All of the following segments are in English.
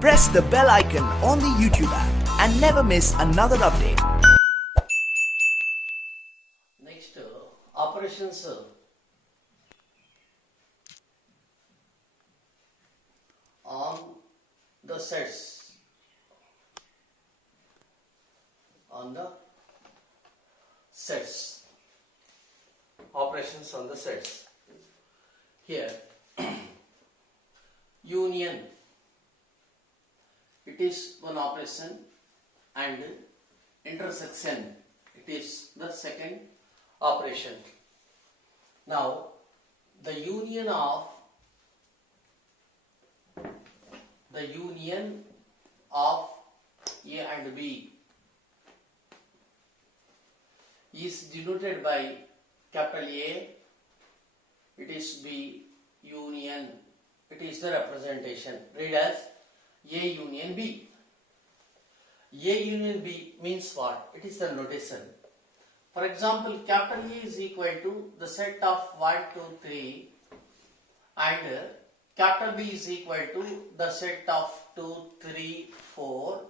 Press the bell icon on the YouTube app and never miss another update. Next, operations on the sets. On the sets. Operations on the sets. Here, union. It is one operation, and intersection. It is the second operation. Now, the union of A and B is denoted by capital A. It is B union. It is the representation. Read as A union B. A union B means what? It is the notation. For example, capital A is equal to the set of 1, 2, 3 and capital B is equal to the set of 2, 3, 4,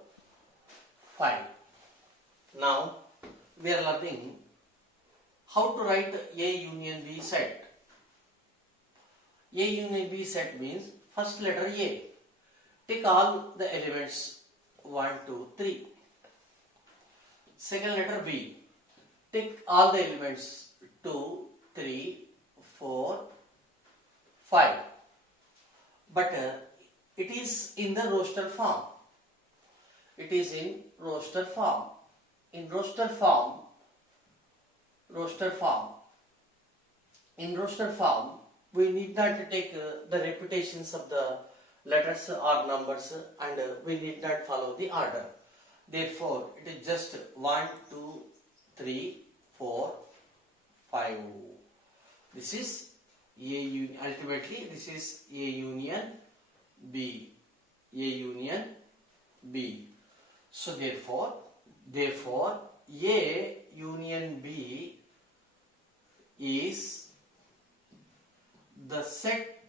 5. Now, we are learning how to write A union B set. A union B set means first letter A. Take all the elements 1, 2, 3. Second letter B. Take all the elements 2, 3, 4, 5. But it is in the roster form. It is in roster form. In roster form, we need not take the repetitions of the letters or numbers, and we need not follow the order. Therefore, it is just 1, 2, 3, 4, 5. This is A union. Ultimately, this is A union B. A union B. So therefore, A union B is the set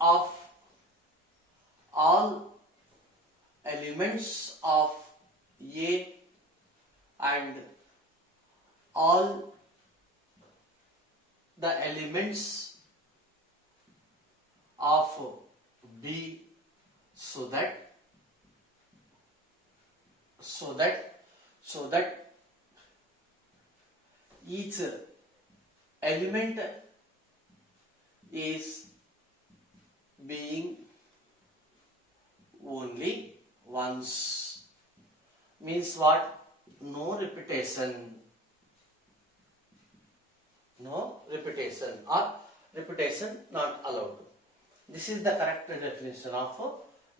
of all elements of A and all the elements of B, so that each element is being only once. Means what? No repetition. No repetition, or repetition not allowed. This is the correct definition of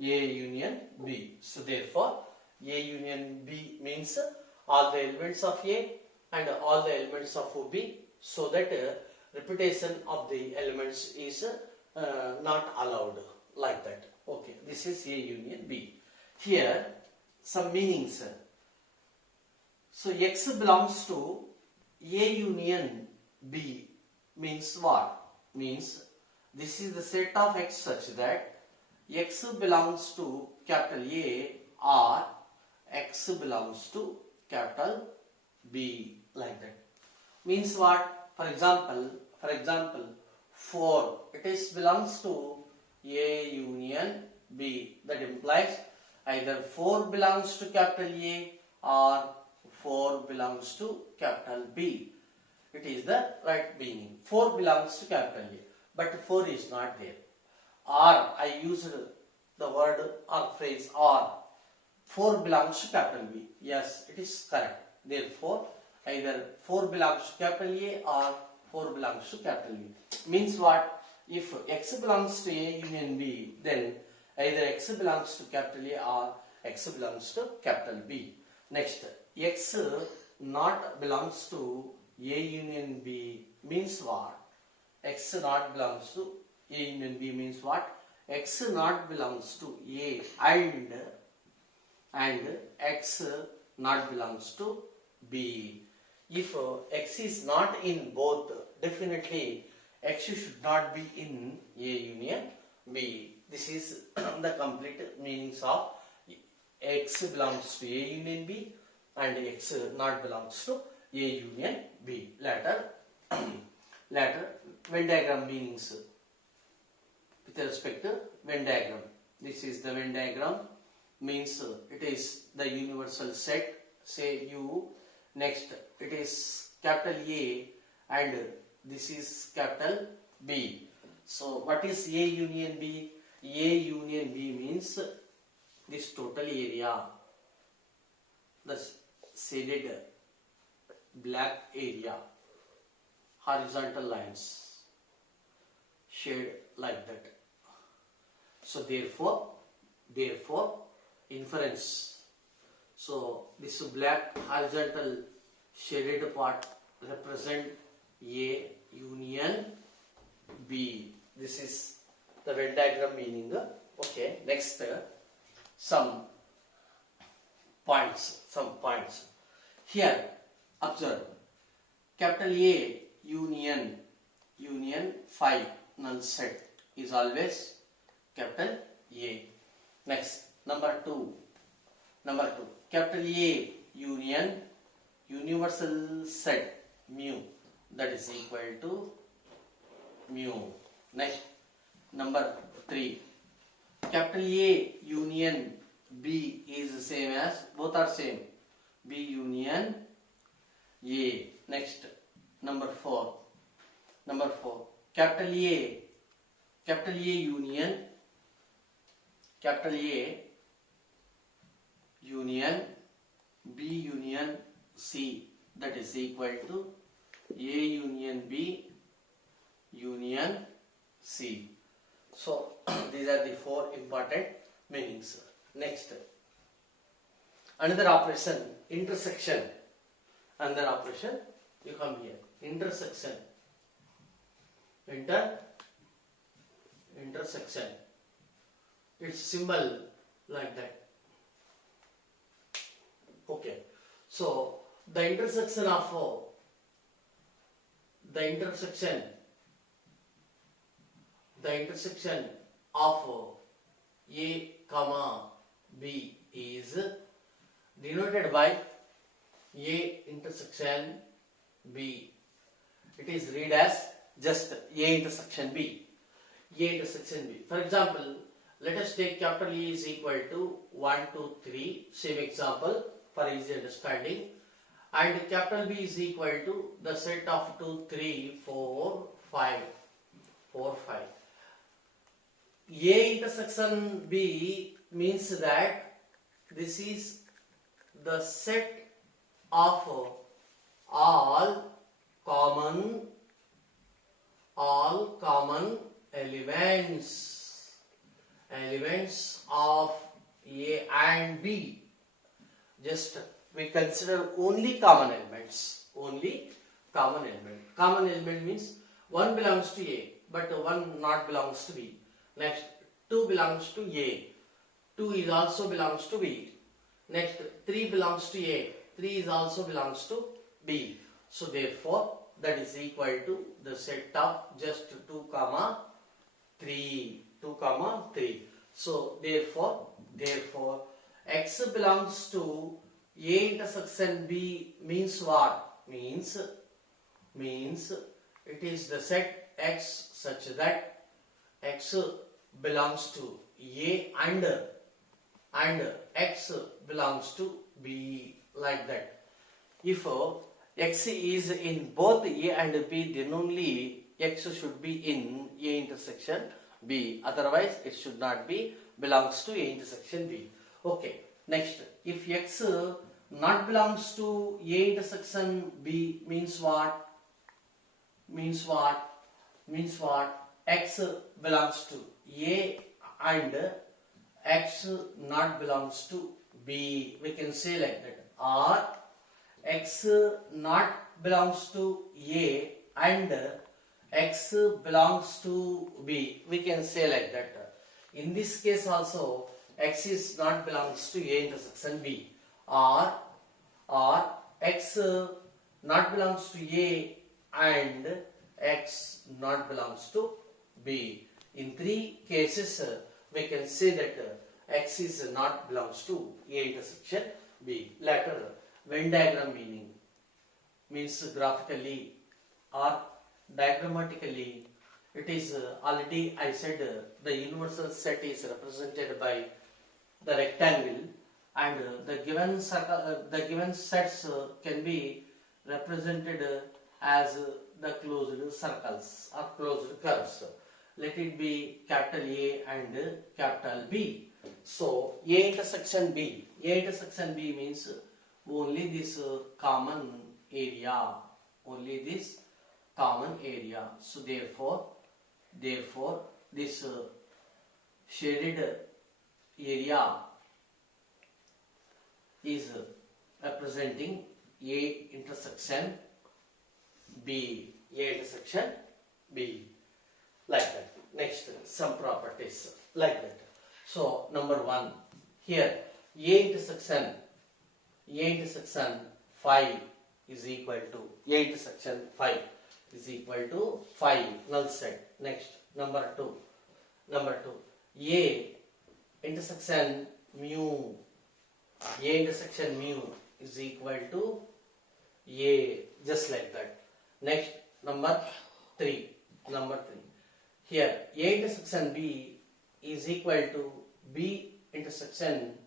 A union B. So therefore, A union B means all the elements of A and all the elements of B, so that repetition of the elements is not allowed, like that. Okay, this is A union B. Here, some meanings. So X belongs to A union B means what? Means this is the set of X such that X belongs to capital A or X belongs to capital B, like that. Means what? For example, 4. It is belongs to A union B. That implies either 4 belongs to capital A or 4 belongs to capital B. It is the right meaning. 4 belongs to capital A, but 4 is not there. Or, I used the word or phrase or. 4 belongs to capital B. Yes, it is correct. Therefore, either 4 belongs to capital A or 4 belongs to capital B. Means what? If X belongs to A union B, then either X belongs to capital A or X belongs to capital B. Next, X not belongs to A union B means what? X not belongs to A union B means what? X not belongs to A and X not belongs to B. If X is not in both, definitely X should not be in A union B. This is the complete meanings of X belongs to A union B and X not belongs to A union B. Later Venn diagram meanings with respect to Venn diagram. This is the Venn diagram, means it is the universal set, say U. Next it is capital A and this is capital B. So what is A union B? A union B means this total area, the shaded black area, horizontal lines, shade like that. So therefore inference. So this black horizontal shaded part represent A union B. This is the Venn diagram meaning. Okay, next some points. Here observe capital A union phi null set is always capital A. Next number two capital A union universal set mu, that is equal to mu. Next number 3 capital A union B is the same as, both are same, B union A. Next number 4 capital A union B union C, that is equal to A union B union C. So these are the 4 important meanings. Next, another operation, intersection. Another operation, you come here, intersection. Intersection. Its symbol like that. Okay. So the intersection of A comma B is denoted by A intersection B. It is read as just A intersection B. For example, let us take capital E is equal to 1, 2, 3. Same example for easy understanding. And capital B is equal to the set of 2, 3, 4, 5. A intersection B means that this is the set of all common elements of A and B. Just we consider only common elements. Common element means one belongs to A, but one not belongs to B. Next, 2 belongs to A. 2 is also belongs to B. Next, 3 belongs to A. 3 is also belongs to B. So therefore, that is equal to the set of just 2, 3. So therefore, X belongs to A intersection B means what? Means it is the set X such that X belongs to A and X belongs to B, like that. If X is in both A and B, then only X should be in A intersection B. Otherwise, it should not be belongs to A intersection B. Okay. Next, if X not belongs to A intersection B means what? X belongs to A and X not belongs to B. We can say like that. Or X not belongs to A and X belongs to B. We can say like that. In this case also, X is not belongs to A intersection B. Or X not belongs to A and X not belongs to B. In 3 cases, we can say that X is not belongs to A intersection B. Later, Venn diagram means graphically or diagrammatically. It is already I said the universal set is represented by the rectangle, and the given sets can be represented as the closed circles or closed curves. Let it be capital A and capital B. So A intersection B. A intersection B means only this common area. Only this common area. So therefore this shaded area is representing A intersection B. A intersection B. Like that. Next, some properties like that. So number 1, here A intersection 5 is equal to A intersection 5 is equal to 5 null set. Next, number 2 A intersection mu is equal to A, just like that. Next, number 3 here A intersection B is equal to B intersection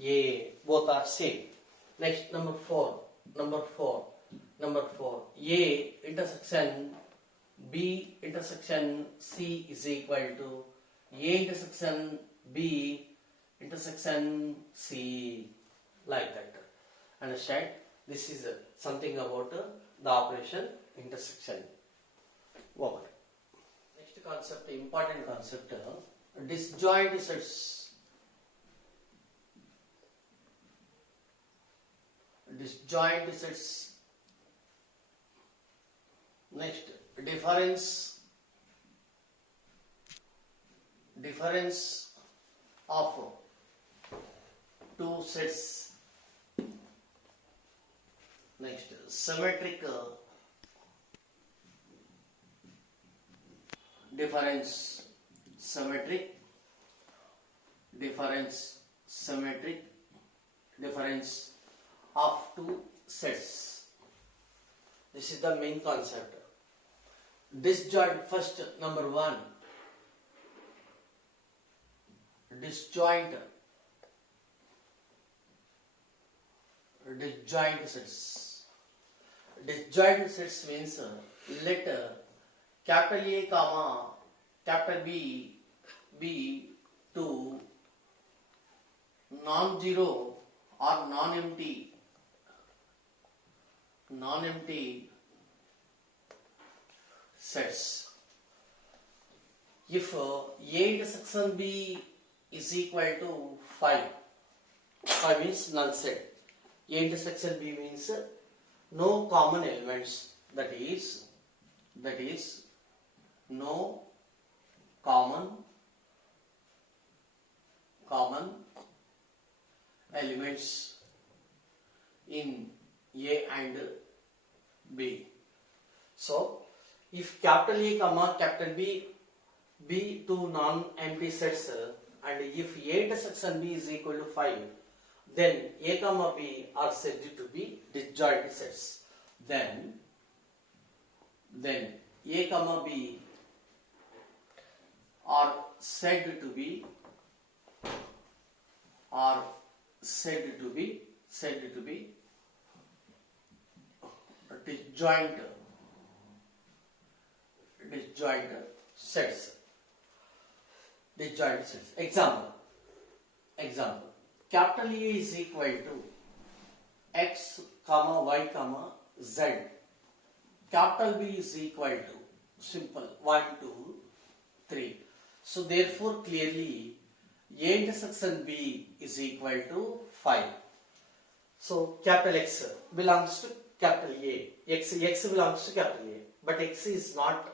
A, both are same. Next, number 4 A intersection B intersection C is equal to A intersection B intersection C, like that. Understand? This is something about the operation intersection. Over. Next concept, important concept, disjoint sets. Disjoint sets. Next, difference of two sets. Next, symmetric difference of two sets. This is the main concept. Disjoint, first, number 1, disjoint sets. Disjoint sets means let capital A comma capital B be two non-zero or non-empty sets. If A intersection B is equal to 5 means null set. A intersection B means no common elements, that is no common elements in A and B. So if capital A comma capital B be two non-empty sets, and if A intersection B is equal to 5, then A comma B are said to be disjoint sets. Then A comma B are said to be disjoint sets. Example. Capital A is equal to X comma Y comma Z. Capital B is equal to simple 1, 2, 3. So therefore clearly A intersection B is equal to 5. So capital X belongs to capital A. X belongs to capital A, but X is not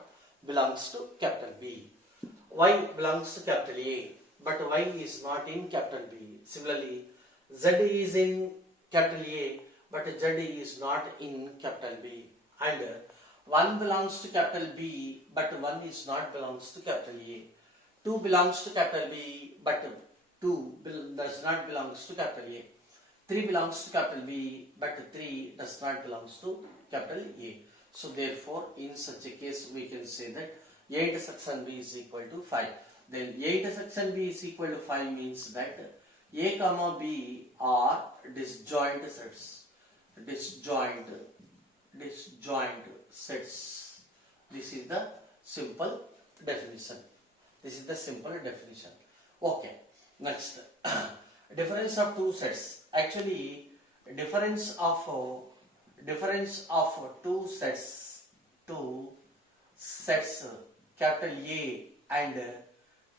belongs to capital B. Y belongs to capital A, but Y is not in capital B. Similarly, Z is in capital A, but Z is not in capital B. And 1 belongs to capital B, but 1 is not belongs to capital A. 2 belongs to capital B, but 2 does not belongs to capital A. 3 belongs to capital B, but 3 does not belongs to capital A. So therefore, in such a case, we can say that A intersection B is equal to 5. Then A intersection B is equal to 5 means that A comma B are disjoint sets. Disjoint sets. This is the simple definition. Okay. Next, difference of two sets. Actually, difference of two sets, capital A and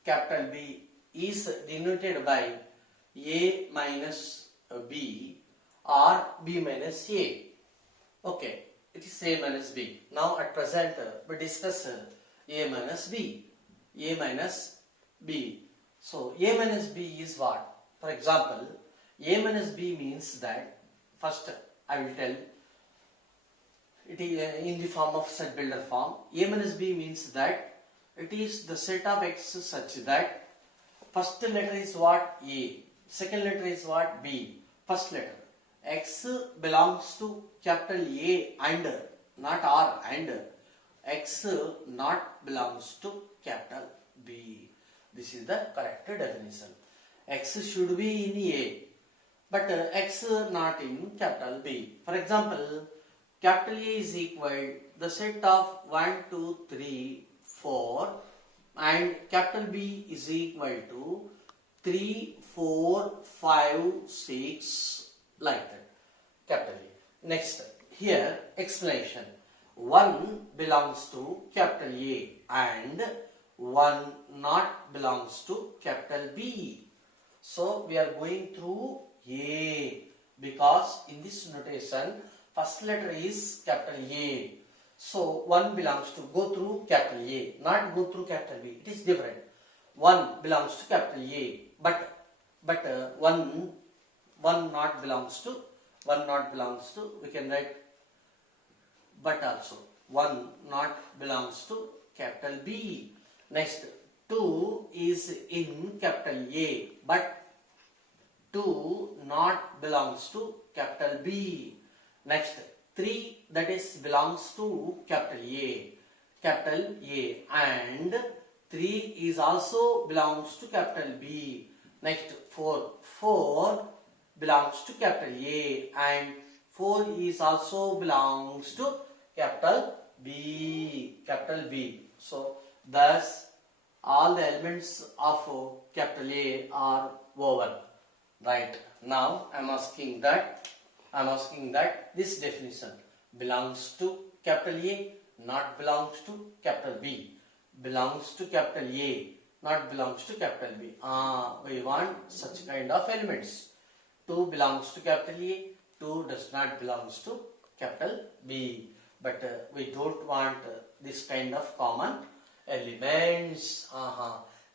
capital B, is denoted by A minus B or B minus A. Okay, it is A minus B. Now at present we discuss A minus B. So A minus B is what? For example, A minus B means that, first I will tell, it is in the form of set builder form. A minus B means that it is the set of X such that first letter is what? A. Second letter is what? B. First letter. X belongs to capital A and, not R, and X not belongs to capital B. This is the correct definition. X should be in A, but X not in capital B. For example, capital A is equal the set of 1, 2, 3, 4, and capital B is equal to 3, 4, 5, 6, like that. Capital A. Next, here explanation. 1 belongs to capital A and 1 not belongs to capital B. So we are going through A because in this notation first letter is capital A. So 1 belongs to go through capital A, not go through capital B. It is different. 1 belongs to capital A, but 1 not belongs to, we can write but also. 1 not belongs to capital B. Next, 2 is in capital A, but 2 not belongs to capital B. Next, 3 that is belongs to capital A, and 3 is also belongs to capital B. Next, 4 belongs to capital A and 4 is also belongs to capital B. So thus all the elements of capital A are over. Right. Now I am asking that this definition belongs to capital A, not belongs to capital B. Belongs to capital A, not belongs to capital B. We want such kind of elements. 2 belongs to capital A, 2 does not belongs to capital B. But we don't want this kind of common elements.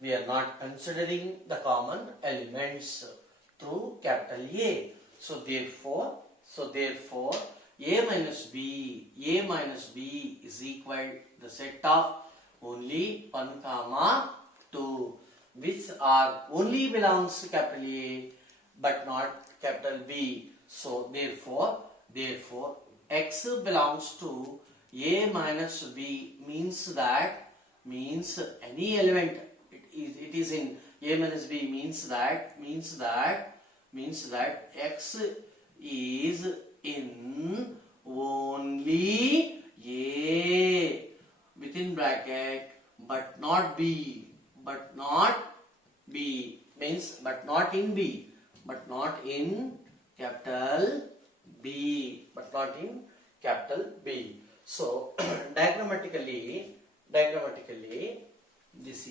We are not considering the common elements through capital A. So therefore A minus B is equal the set of only 1, 2, which are only belongs to capital A but not capital B. So therefore X belongs to A minus B means any element it is in A minus B means that X is in only A within bracket but not B, means but not in B, but not in capital B, So diagrammatically this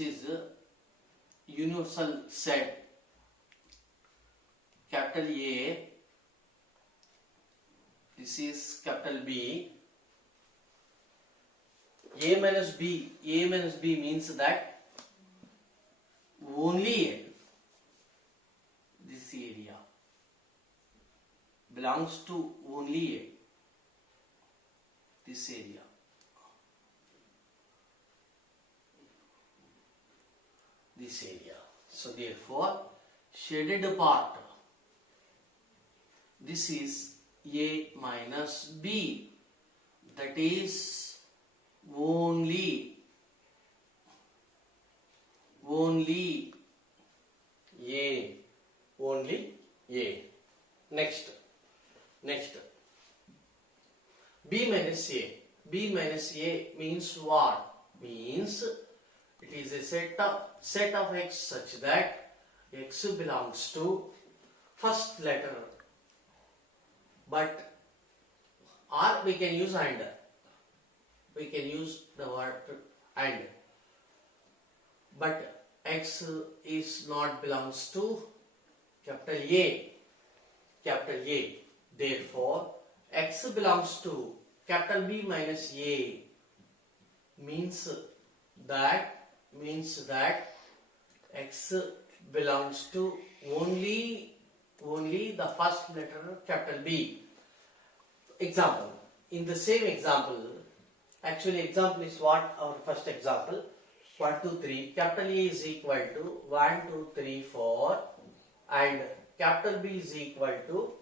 is universal set capital A, this is capital B. A minus B means that only A, this area belongs to only A, this area. this area. So therefore, shaded part, this is A minus B, that is only A, only A. Next, B minus A. B minus A means what? Means it is a set of x such that x belongs to first letter, but or we can use and. We can use the word and. But x is not belongs to capital A. Therefore, x belongs to capital B minus A means that x belongs to only the first letter capital B. Example. In the same example, actually example is what? Our first example. 1, 2, 3. Capital A is equal to 1, 2, 3, 4 and capital B is equal to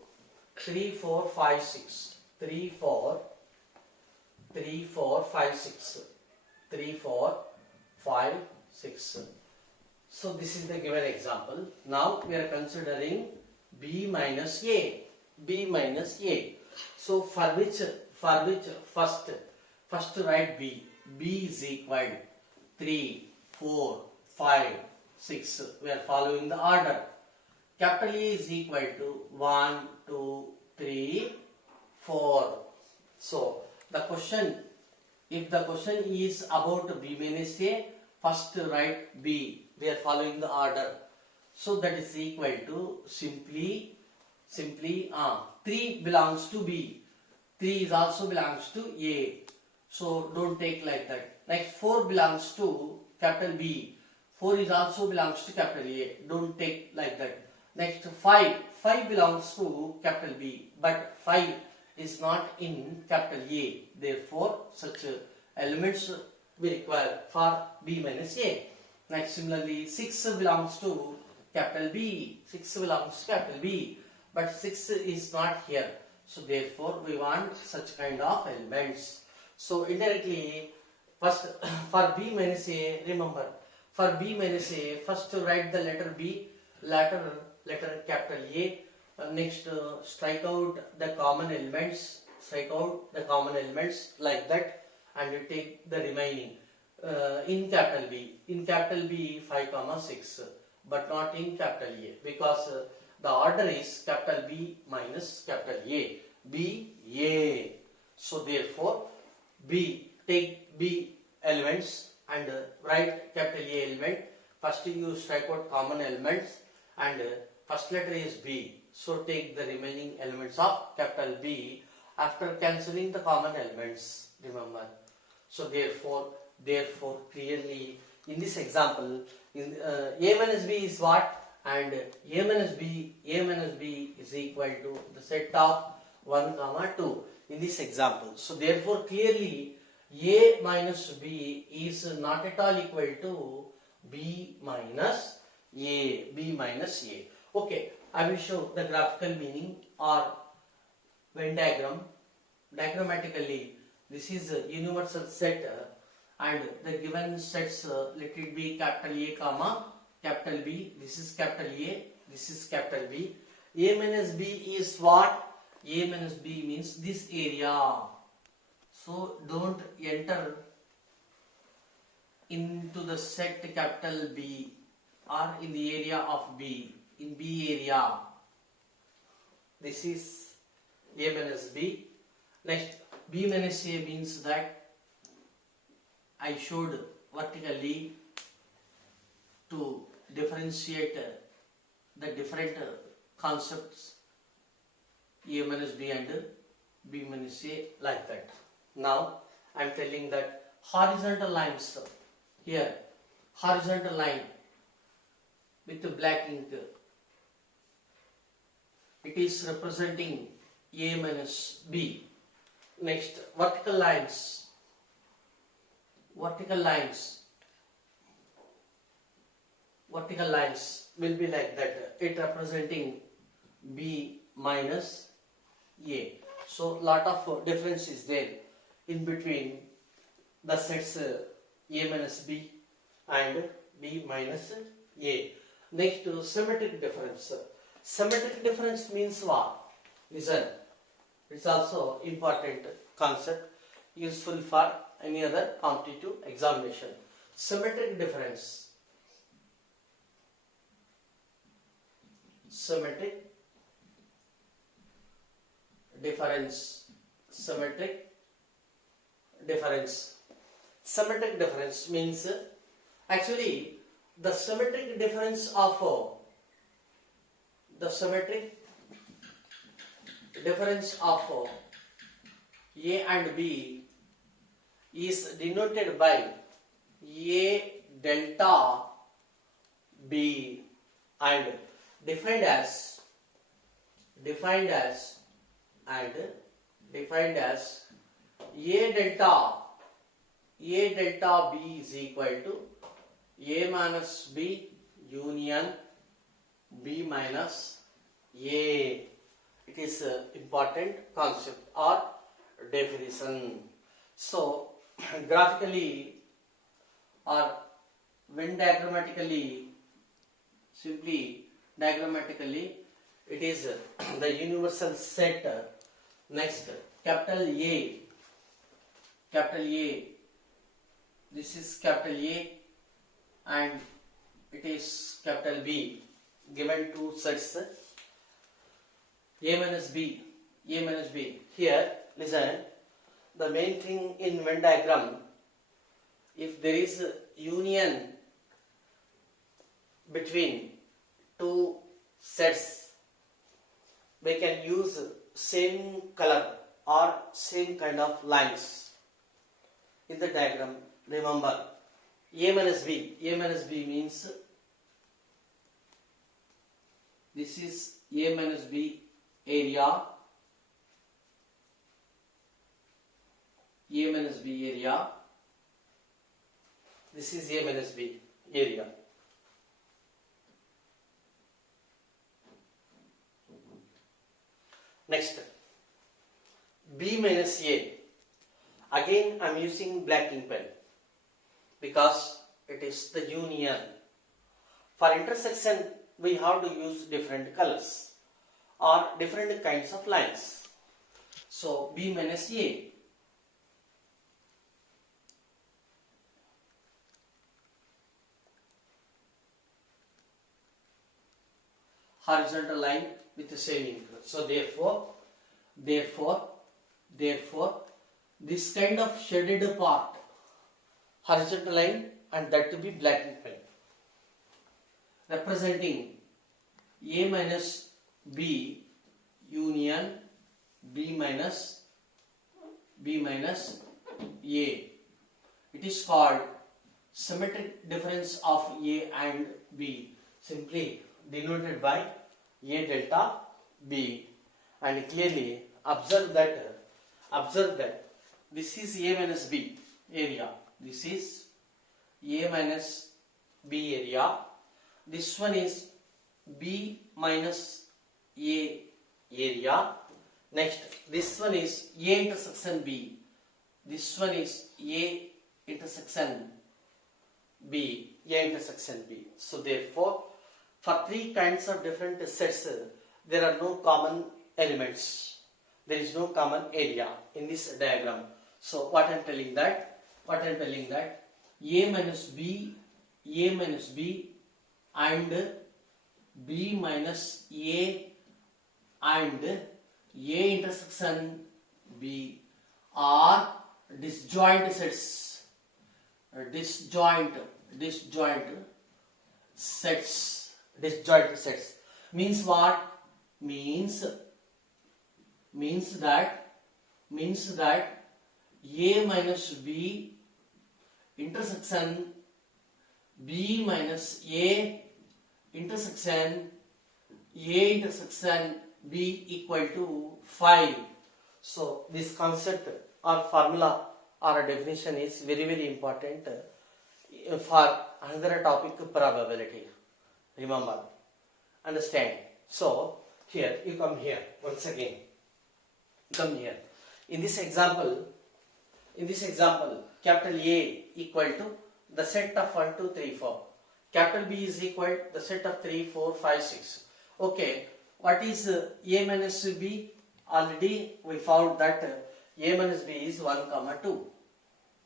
3, 4, 5, 6. 3, 4, 5, 6. 3, 4, 5, 6. So this is the given example. Now we are considering B minus A. So for which first write B. B is equal 3, 4, 5, 6. We are following the order. Capital A is equal to 1, 2, 3, 4. So the question, if the question is about B minus A, first write B. We are following the order. So that is equal to simply 3 belongs to B. 3 is also belongs to A. So don't take like that. Next 4 belongs to capital B. 4 is also belongs to capital A. Don't take like that. Next 5 belongs to capital B, but 5 is not in capital A. Therefore, such elements we require for B minus A. Next, similarly, 6 belongs to capital B. 6 belongs to capital B, but 6 is not here. So therefore, we want such kind of elements. So indirectly, first for B minus A, remember, for B minus A, first write the letter B, letter capital A. Next, strike out the common elements. Like that, and you take the remaining in capital B. In capital B, 5, 6, but not in capital A, because the order is capital B minus capital A. B, A. So therefore, B, take B elements and write capital A element. First you strike out common elements and first letter is B. So take the remaining elements of capital B after cancelling the common elements. Remember. So therefore clearly in this example, A minus B is what? And A minus B is equal to the set of 1, 2 in this example. So therefore clearly A minus B is not at all equal to B minus A. Okay, I will show the graphical meaning or Venn diagram. Diagrammatically, this is a universal set and the given sets, let it be capital A comma capital B. This is capital A, this is capital B. A minus B is what? A minus B means this area. So don't enter into the set capital B or in the area of B. In B area, this is A minus B. Next, B minus A means that I showed vertically to differentiate the different concepts A minus B and B minus A like that. Now I am telling that horizontal lines here, horizontal line with the black ink, it is representing A minus B. Next, vertical lines, vertical lines will be like that, it representing B minus A. So lot of difference is there in between the sets A minus B and B minus A. Next to symmetric difference. Symmetric difference means what? Listen, it's also important concept, useful for any other competitive examination. Symmetric difference. Symmetric difference. Symmetric difference. Symmetric difference means actually the symmetric difference of A and B is denoted by A delta B and defined as A delta B is equal to A minus B union B minus A. It is an important concept or definition. So graphically or when diagrammatically, simply diagrammatically, it is the universal set. Next, capital A, this is capital A and it is capital B, given two sets A minus B. Here, listen, the main thing in Venn diagram, if there is a union between two sets, we can use same color or same kind of lines in the diagram. Remember, A minus B means this is A minus B area, this is A minus B area. Next, B minus A. Again I am using black ink pen because it is the union. For intersection we have to use different colors or different kinds of lines. So B minus A. Horizontal line with the same ink. So therefore, this kind of shaded part, horizontal line, and that to be black ink pen, representing A minus B union B minus A. It is called symmetric difference of A and B, simply denoted by A delta B. And clearly observe that this is A minus B area. This is A minus B area. This one is B minus A area. Next, this one is A intersection B. This one is A intersection B. So therefore, for three kinds of different sets, there are no common elements. There is no common area in this diagram. So what I am telling that A minus B and B minus A and A intersection B are disjoint sets. Disjoint sets means what? Means that A minus B intersection B minus A intersection B equal to 5. So this concept or formula or a definition is very important for another topic, probability. Remember. Understand? So, here, you come here once again. Come here. In this example, capital A equal to the set of 1, 2, 3, 4. Capital B is equal to the set of 3, 4, 5, 6. Okay, what is A minus B? Already we found that A minus B is 1, 2.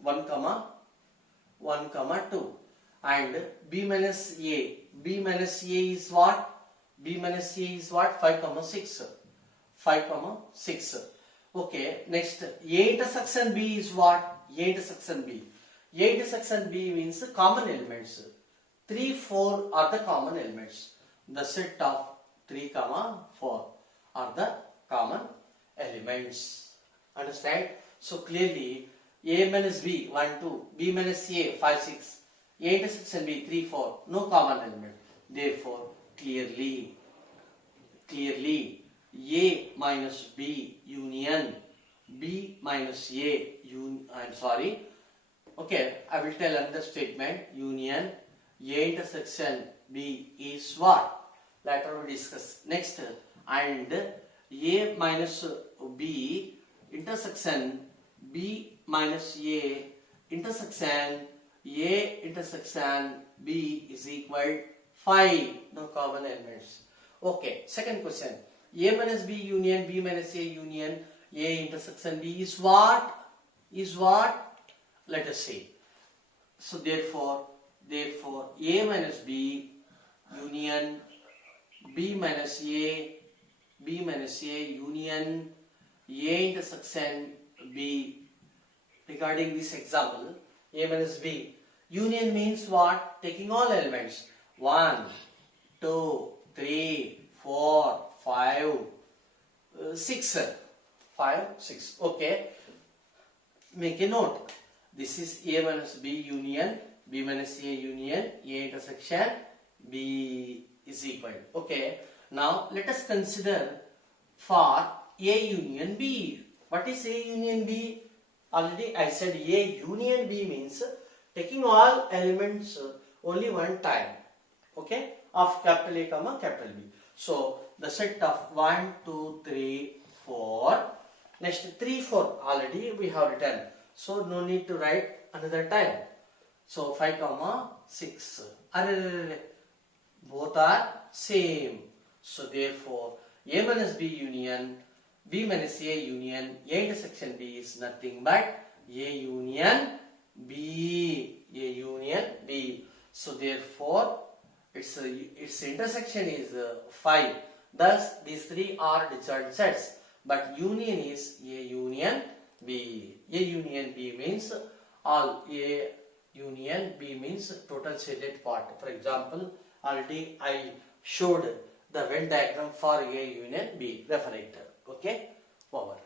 1, 2. And B minus A. B minus A is what? B minus A is what? 5, 6. 5, 6. Okay, next A intersection B is what? A intersection B. A intersection B means common elements. 3, 4 are the common elements. The set of 3, 4 are the common elements. Understand? So clearly A minus B 1, 2, B minus A 5, 6, A intersection B 3, 4, no common element. Therefore, clearly A minus B union B minus A okay, I will tell another statement. Union A intersection B is what? Later we discuss. Next, and A minus B intersection B minus A intersection B is equal 5. No common elements. Okay, second question. A minus B union B minus A union A intersection B is what? Let us see. So therefore A minus B union B minus A union A intersection B. Regarding this example, A minus B union means what? Taking all elements. 1, 2, 3, 4, 5, 6. 5, 6. Okay. Make a note. This is A minus B union B minus A union A intersection B is equal. Okay. Now let us consider for A union B. What is A union B? Already I said A union B means taking all elements only one time. Okay. Of capital A, capital B. So the set of 1, 2, 3, 4. Next 3, 4 already we have written. So no need to write another time. So 5, 6. Both are same. So therefore A minus B union B minus A union A intersection B is nothing but A union B. A union B. So therefore its intersection is 5. Thus these 3 are disjoint sets. But union is A union B. A union B means all. A union B means total shaded part. For example, already I showed the Venn diagram for A union B. Refer it. Okay? Over.